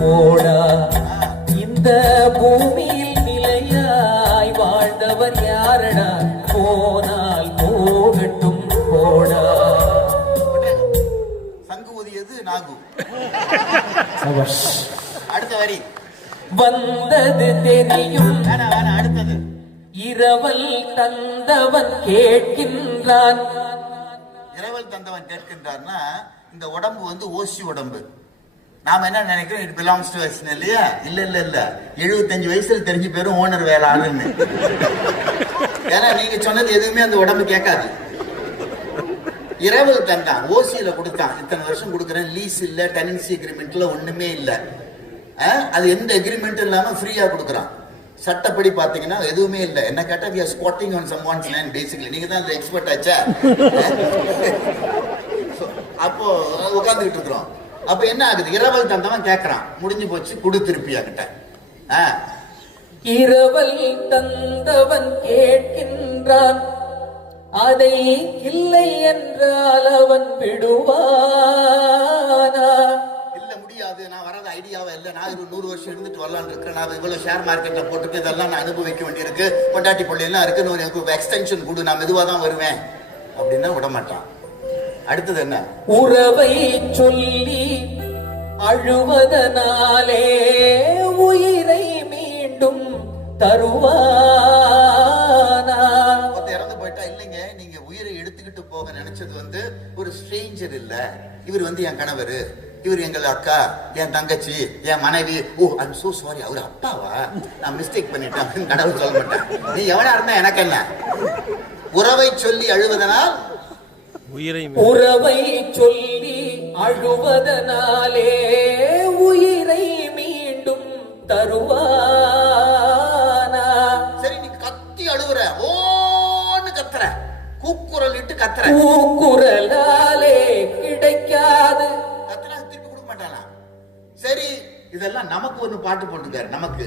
போடா. இந்த பூமியில் நிலையாய் வாழ்ந்தவர் யாரடா? போனால் போகட்டும் போடா. சங்கு ஊதியது நாகு. அடுத்த வரி வந்தது தெரியும். அடுத்தது இரவல் தந்தவன் கேட்கின்றான். இரவல் தந்தவன் கேட்கின்றான்னா இந்த உடம்பு வந்து ஓசி உடம்பு. நாம என்ன நினைக்கிறோம், இட் பிலாங்ஸ் டு அஸ் இல்லையா? இல்ல இல்ல இல்ல, 75 வயசுல தெரிஞ்சு பேரும் ஓனர் வேலை ஆளுன்னு. ஏன்னா நீங்க சொன்னது எதுவுமே அந்த உடம்பு கேட்காது. இரவல் தந்தான், ஓசியில கொடுத்தான், இத்தனை வருஷம் கொடுக்குறேன், லீஸ் இல்ல, டெனன்சி அக்ரிமெண்ட்ல ஒண்ணுமே இல்ல. அது எந்த அக்ரிமெண்ட் இல்லாம ஃப்ரீயா கொடுக்குறான். சட்டப்படி பாத்தீங்கன்னா எதுவுமே இல்லை. என்ன கேட்டா we are squatting on someone's land basically. நீங்க தான் அந்த எக்ஸ்பர்ட் ஆச்சா. அப்போ உட்கார்ந்துகிட்டு இருக்கிறோம். அப்ப என்ன ஆகுது, இரவல் தந்தவன் கேட்கறான், முடிஞ்சு போச்சு, குடு திருப்பியா கிட்ட. இரவல் தந்தவன் கேட்கின்றான், அதை இல்லை என்றால் அவன் விடுவானா? இல்ல முடியாது, நான் வராத ஐடியாவே இல்லை, நான் 100 வருஷம் இருந்துட்டு வரலான்னு இருக்கிறேன், நான் இவ்வளவு ஷேர் மார்க்கெட்ல போட்டுட்டு இதெல்லாம் நான் அனுபவிக்க வேண்டியிருக்கு, கொண்டாட்டி பள்ளி எல்லாம் இருக்குன்னு எனக்கு எக்ஸ்டென்ஷன் கொடு, நான் மெதுவா தான் வருவேன் அப்படின்னா விட மாட்டான். அடுத்தது என்ன, உறவை சொல்லி அழுவதனாலே உயிரை மீண்டும் தருவானா? இறந்து போயிட்டா, இல்லைங்க நீங்க உயிரை எடுத்துக்கிட்டு போக நினைச்சது வந்து ஒரு ஸ்ட்ரேஞ்சர் இல்ல, இவர் வந்து என் கணவர், இவர் எங்கள் அக்கா, என் தங்கச்சி, என் மனைவி. ஓ ஐம் சோ சாரி, அவர் அப்பாவா, நான் மிஸ்டேக் பண்ணிட்டேன், கடவுள் சொல்ல மாட்டேன். நீ எவனா இருந்தா எனக்கு என்ன. உறவை சொல்லி அழுவதனால், உறவை சொல்லி அழுவதனாலே உயிரை மீண்டும் தருவானா? சரி நீ கத்தி அழுவுற, ஓன்னு கத்துற, கூக்குரல் இட்டு கத்துற, கூக்குரலாலே கிடைக்காது, கத்துனா திருப்பி கொடுக்க மாட்டானா? சரி இதெல்லாம் நமக்கு ஒண்ணு பாட்டு போட்டுக்காரு. நமக்கு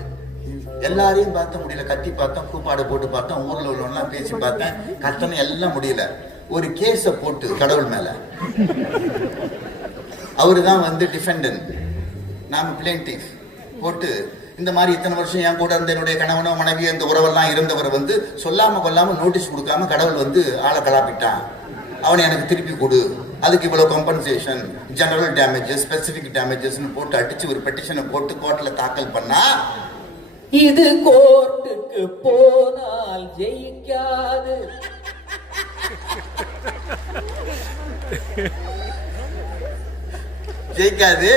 எல்லாரையும் பார்த்த முடியல, கத்தி பார்த்தோம், கூப்பாடு போட்டு பார்த்தோம், ஊர்ல உள்ளவெல்லாம் பேசி பார்த்தேன், கத்தனை எல்லாம் முடியல. ஒரு கேஸ போட்டு கடவுள் மேல, அவரு தான் வந்து டிஃபெண்டன்ட், நாம பிளேன்டிஃப் போட்டு, இந்த மாதிரி இத்தனை வருஷம் என் கூட இருந்த என்னுடைய கணவனோ மனைவியோ இந்த உறவெல்லாம் இருந்தவர் வந்து சொல்லாம கொல்லாம நோட்டீஸ் கொடுக்காம கடவுள் வந்து ஆளை கலாப்பிட்டான், அவனை எனக்கு திருப்பி கொடு, அதுக்கு இவ்வளவு compensation, general damages, specific damages போட்டு அடிச்சு ஒரு பெட்டிஷனை போட்டு கோர்ட்ல தாக்கல் பண்ணா, இது கோர்ட்டுக்கு போனால் ஜெயிக்காது. ஜெயிக்காது.